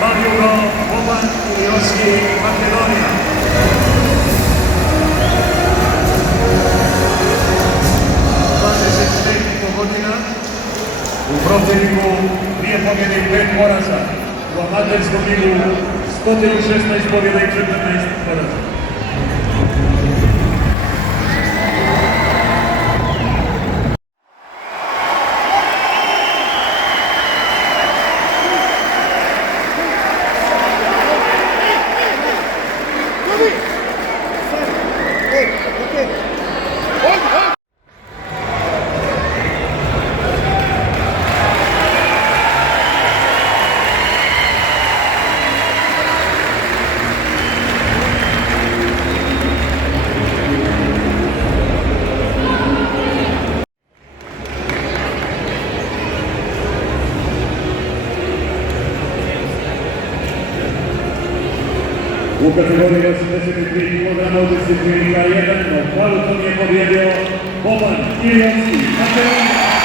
bawił go Boban Ujowski, Makedonia. Godina. U protivniku dvije pobjede i 5 poraza. U amaterskom ligu 116 pobjeda i 14 poraza. U kategoriji 85 kg u disciplini K1 na kvalu je pobjedio Boban Ujovski, Makedonia.